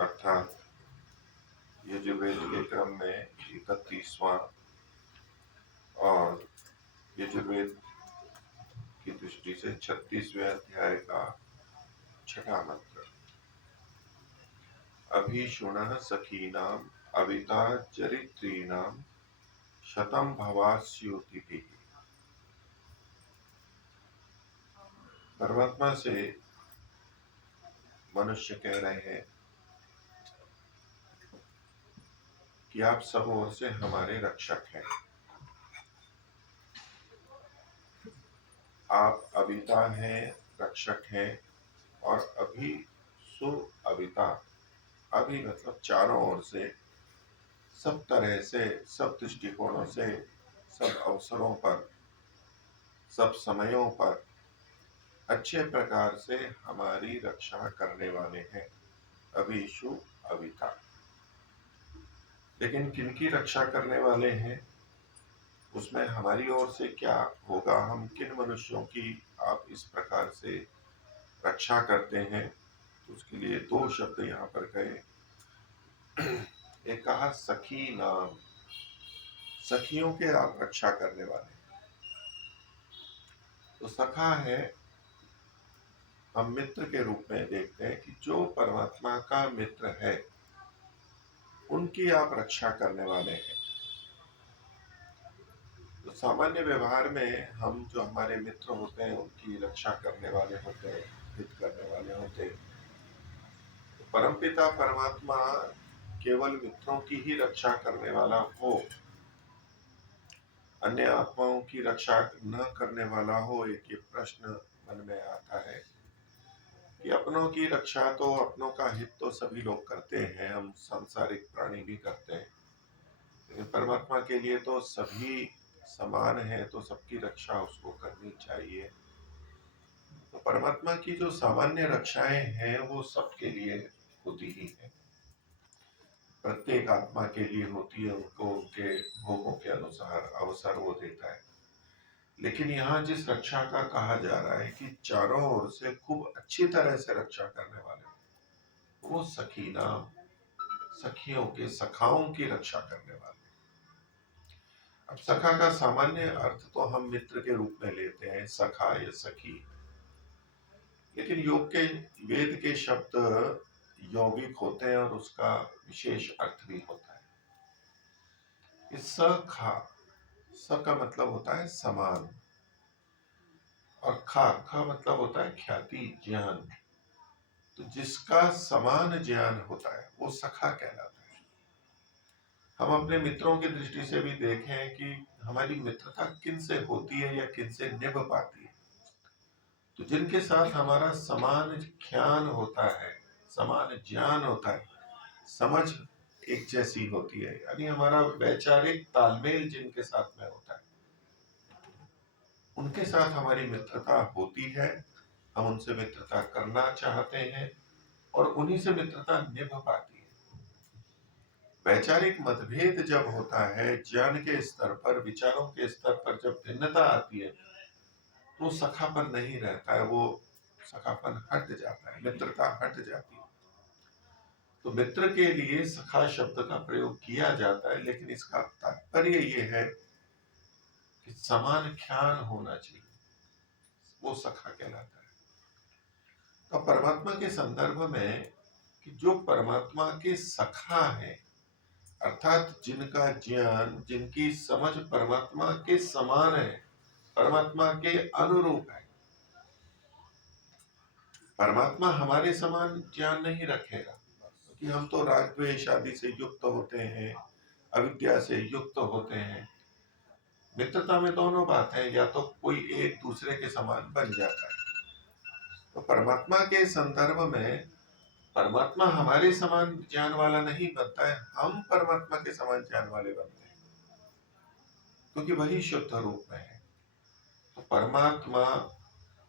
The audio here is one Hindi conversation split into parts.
अर्थात यजुर्वेद के क्रम में 31वां और यजुर्वेद की दृष्टि से 36वें अध्याय का छठा मंत्र। अभीषुणः सखीनाम अविता चरित्रीणाम शतम भवास्युतिभिः। परमात्मा से मनुष्य कह रहे हैं कि आप सब ओर से हमारे रक्षक हैं। आप अविता हैं, रक्षक हैं, और अभी सु अविता, अभी मतलब चारों ओर से, सब तरह से, सब दृष्टिकोणों से, सब अवसरों पर, सब समयों पर अच्छे प्रकार से हमारी रक्षा करने वाले हैं। अभिषु अविता। लेकिन किनकी रक्षा करने वाले हैं, उसमें हमारी ओर से क्या होगा, हम किन मनुष्यों की आप इस प्रकार से रक्षा करते हैं, तो उसके लिए दो शब्द यहाँ पर कहे। एक कहा सखी नाम, सखियों के आप रक्षा करने वाले। तो सखा है, हम मित्र के रूप में देखते हैं कि जो परमात्मा का मित्र है उनकी आप रक्षा करने वाले हैं। तो सामान्य व्यवहार में हम जो हमारे मित्र होते हैं उनकी रक्षा करने वाले होते हैं, हित करने वाले होते हैं। तो परमपिता परमात्मा केवल मित्रों की ही रक्षा करने वाला हो, अन्य आत्माओं की रक्षा न करने वाला हो, एक ये प्रश्न मन में आता है कि अपनों की रक्षा तो, अपनों का हित तो सभी लोग करते हैं, हम सांसारिक प्राणी भी करते हैं, लेकिन परमात्मा के लिए तो सभी समान है, तो सबकी रक्षा उसको करनी चाहिए। तो परमात्मा की जो सामान्य रक्षाएं हैं वो सबके लिए होती ही है, प्रत्येक आत्मा के लिए होती है, उनको उनके भोगों के अनुसार अवसर वो देता है। लेकिन यहाँ जिस रक्षा का कहा जा रहा है कि चारों ओर से खूब अच्छी तरह से रक्षा करने वाले, वो सखी नाम, सखियों के, सखाओं की रक्षा करने वाले। अब सखा का सामान्य अर्थ तो हम मित्र के रूप में लेते हैं, सखा या सखी, लेकिन योग के, वेद के शब्द यौगिक होते हैं और उसका विशेष अर्थ भी होता है। इस सखा, स का मतलब होता है समान, और खा मतलब होता है ख्याति, ज्ञान। तो जिसका समान ज्ञान होता है वो सखा कहलाता है। हम अपने मित्रों की दृष्टि से भी देखें कि हमारी मित्रता किन से होती है या किन से निभ पाती है। तो जिनके साथ हमारा समान ज्ञान होता है, समान ज्ञान होता है, समझ एक जैसी होती है, यानी हमारा वैचारिक तालमेल जिनके साथ में होता है, उनके साथ हमारी मित्रता होती है, हम उनसे मित्रता करना चाहते हैं और उन्हीं से मित्रता निभ पाती है। वैचारिक मतभेद जब होता है, ज्ञान के स्तर पर, विचारों के स्तर पर जब भिन्नता आती है, तो सखापन नहीं रहता है, वो सखापन हट जाता है, मित्रता हट जाती है। तो मित्र के लिए सखा शब्द का प्रयोग किया जाता है, लेकिन इसका तात्पर्य ये है कि समान ज्ञान होना चाहिए, वो सखा कहलाता है। तो परमात्मा के संदर्भ में कि जो परमात्मा के सखा है, अर्थात जिनका ज्ञान, जिनकी समझ परमात्मा के समान है, परमात्मा के अनुरूप है। परमात्मा हमारे समान ज्ञान नहीं रखेगा, क्योंकि हम तो राग द्वेष आदि से युक्त होते हैं, अविद्या से युक्त होते हैं। मित्रता में दोनों बात है, या तो कोई एक दूसरे के समान बन जाता है। तो परमात्मा के संदर्भ में परमात्मा हमारे समान ज्ञान वाला नहीं बनता है, हम परमात्मा के समान ज्ञान वाले बनते हैं, क्योंकि वही शुद्ध रूप में है। तो परमात्मा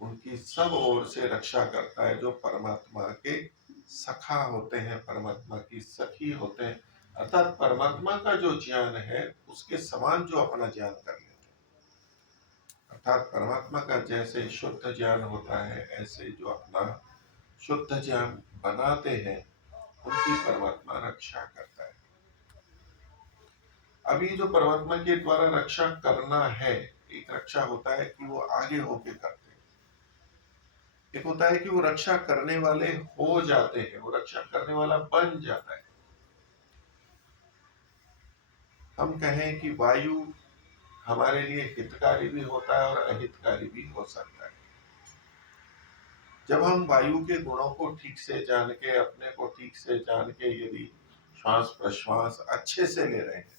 उनकी सब ओर से रक्षा करता है जो परमात्मा के सखा होते हैं, परमात्मा की सखी होते हैं, अर्थात परमात्मा का जो ज्ञान है उसके समान जो अपना ज्ञान कर लेते हैं। अर्थात परमात्मा का जैसे शुद्ध ज्ञान होता है, ऐसे जो अपना शुद्ध ज्ञान बनाते हैं, उनकी परमात्मा रक्षा करता है। अभी जो परमात्मा के द्वारा रक्षा करना है, एक रक्षा होता है कि वो आगे होके करते हैं, एक होता है कि वो रक्षा करने वाले हो जाते हैं, वो रक्षा करने वाला बन जाता है। हम कहें कि वायु हमारे लिए हितकारी भी होता है और अहितकारी भी हो सकता है। जब हम वायु के गुणों को ठीक से जान के, अपने को ठीक से जान के यदि श्वास प्रश्वास अच्छे से ले रहे हैं,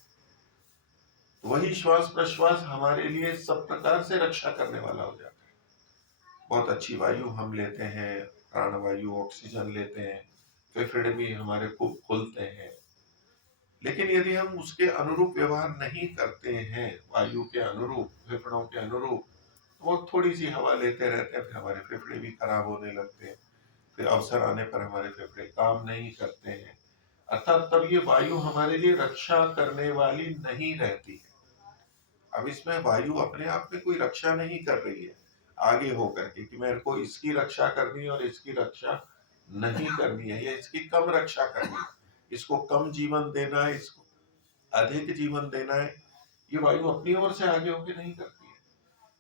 तो वही श्वास प्रश्वास हमारे लिए सब प्रकार से रक्षा करने वाला हो जाता है। बहुत अच्छी वायु हम लेते हैं, प्राणवायु ऑक्सीजन लेते हैं, फेफड़े भी हमारे खूब खुलते हैं, लेकिन यदि हम उसके अनुरूप व्यवहार नहीं करते हैं, वायु के अनुरूप, फेफड़ों के अनुरूप, तो वो थोड़ी सी हवा लेते रहते हैं, फिर हमारे फेफड़े भी खराब होने लगते हैं, फिर अवसर आने पर हमारे फेफड़े काम नहीं करते हैं। अर्थात तब ये वायु हमारे लिए रक्षा करने वाली नहीं रहती है। अब इसमें वायु अपने आप में कोई रक्षा नहीं कर रही है आगे होकर के, कि मेरे को इसकी रक्षा करनी है और इसकी रक्षा नहीं करनी है, या इसकी कम रक्षा करनी है, इसको कम जीवन देना है, इसको अधिक जीवन देना है। ये वायु अपनी ओर से आगे होके नहीं करती है,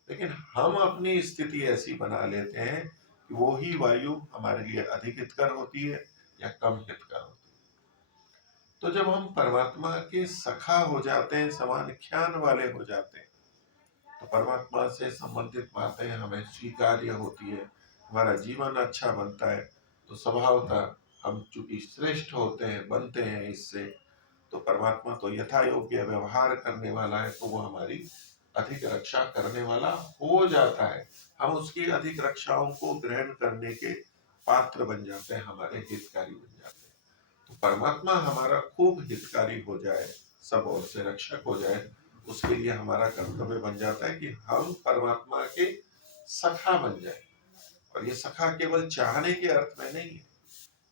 लेकिन हम अपनी स्थिति ऐसी बना लेते हैं कि वो ही वायु हमारे लिए अधिक हितकर होती है या कम हितकर होती है। तो जब हम परमात्मा के सखा हो जाते हैं, समान ख्यान वाले हो जाते हैं, तो परमात्मा से संबंधित बातें हमें स्वीकार्य होती है, हमारा जीवन अच्छा बनता है। तो स्वभावतः हम चूंकि श्रेष्ठ होते हैं, बनते हैं इससे, तो परमात्मा तो यथा योग्य व्यवहार करने वाला है, तो वो हमारी अधिक रक्षा करने वाला हो जाता है। हम उसकी अधिक रक्षाओं को ग्रहण करने के पात्र बन जाते हैं, हमारे हितकारी बन जाते हैं। तो परमात्मा हमारा खूब हितकारी हो जाए, सब ओर से रक्षक हो जाए, उसके लिए हमारा कर्तव्य बन जाता है कि हम परमात्मा के सखा बन जाए। और ये सखा केवल चाहने के अर्थ में नहीं है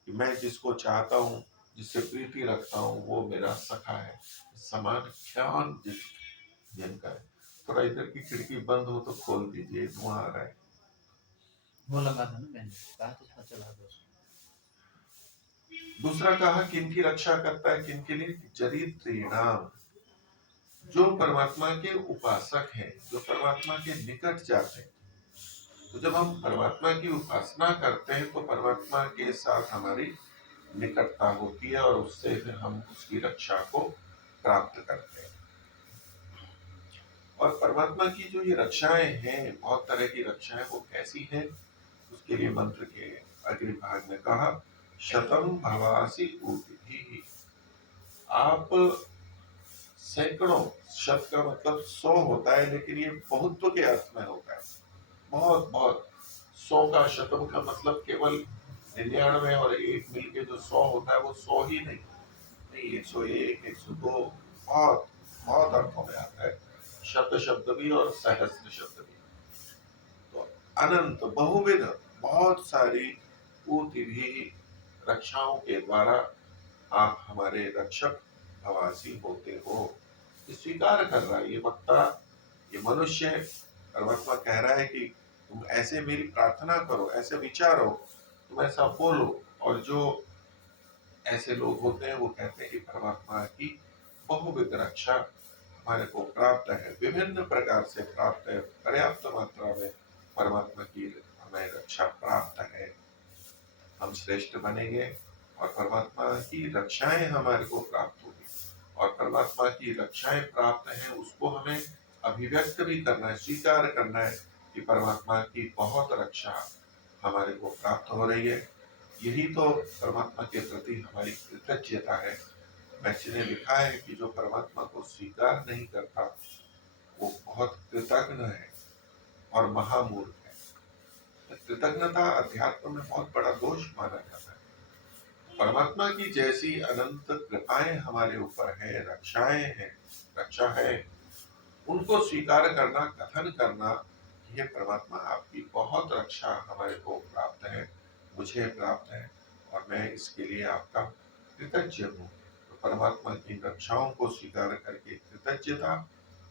कि मैं जिसको चाहता हूँ, जिससे प्रीति रखता हूँ, वो मेरा सखा है। समान ख्यान जिनका है। थोड़ा इधर की खिड़की बंद हो तो खोल दीजिए, धुआं आ रहा है। वो लगा था ना मैंने कहा, तो था चला दो। दूसरा कहा किनकी रक्षा करता है, किनके लिए, चरित्रीणाम, जो परमात्मा के उपासक हैं, जो परमात्मा के निकट जाते हैं। तो जब हम परमात्मा की उपासना करते हैं तो परमात्मा के साथ हमारी निकटता होती है और उससे फिर हम उसकी रक्षा को प्राप्त करते हैं। और परमात्मा की जो ये रक्षाएं हैं, बहुत तरह की रक्षाएं, वो कैसी हैं, उसके लिए मंत्र के अगले भाग में कहा, शतम भवासी ऊर्ध्वि। आप सैकड़ों, शत का मतलब 100 होता है, लेकिन ये बहुत्व के अर्थ में होता है, बहुत बहुत। 100 का, शतम का मतलब केवल 99 और एक मिलके जो 100 होता है, वो 100 ही नहीं, 101, 102, बहुत बहुत अर्थों में आता है। शत शब्द भी और सहस्त्र शब्द भी, तो अनंत बहुविध, बहुत सारी पूर्ति भी रक्षाओं के द्वारा आप हमारे रक्षक भवासी होते हो। ये स्वीकार कर रहा है ये वक्ता, ये मनुष्य। परमात्मा कह रहा है कि तुम ऐसे मेरी प्रार्थना करो, ऐसे विचारो, तुम ऐसा बोलो। और जो ऐसे लोग होते हैं वो कहते हैं कि परमात्मा की बहुविध रक्षा हमारे को प्राप्त है, विभिन्न प्रकार से प्राप्त है, पर्याप्त मात्रा में परमात्मा की हमें रक्षा प्राप्त है। हम श्रेष्ठ बनेंगे और परमात्मा की रक्षाएं हमारे को प्राप्त होगी। और परमात्मा की रक्षाएं प्राप्त हैं, उसको हमें अभिव्यक्त भी करना है, स्वीकार करना है कि परमात्मा की बहुत रक्षा हमारे को प्राप्त हो रही है। यही तो परमात्मा के प्रति हमारी कृतज्ञता है। मैक्सी ने लिखा है कि जो परमात्मा को स्वीकार नहीं करता वो बहुत कृतज्ञ है और महामूर्ख है। कृतज्ञता अध्यात्म में बहुत बड़ा दोष माना जाता है। परमात्मा की जैसी अनंत कृपाएं हमारे ऊपर है, रक्षाएं हैं, रक्षा है, उनको स्वीकार करना, कथन करना, ये परमात्मा आपकी बहुत रक्षा हमारे को प्राप्त है, मुझे प्राप्त है, और मैं इसके लिए आपका कृतज्ञ हूँ। तो परमात्मा की रक्षाओं को स्वीकार करके कृतज्ञता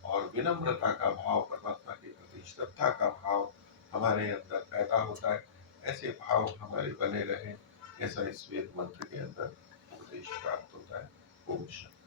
और विनम्रता का भाव, परमात्मा के प्रति श्रद्धा का भाव हमारे अंदर पैदा होता है। ऐसे भाव हमारे बने रहे, ऐसा इस वेद मंत्र के अंदर ओम शांति।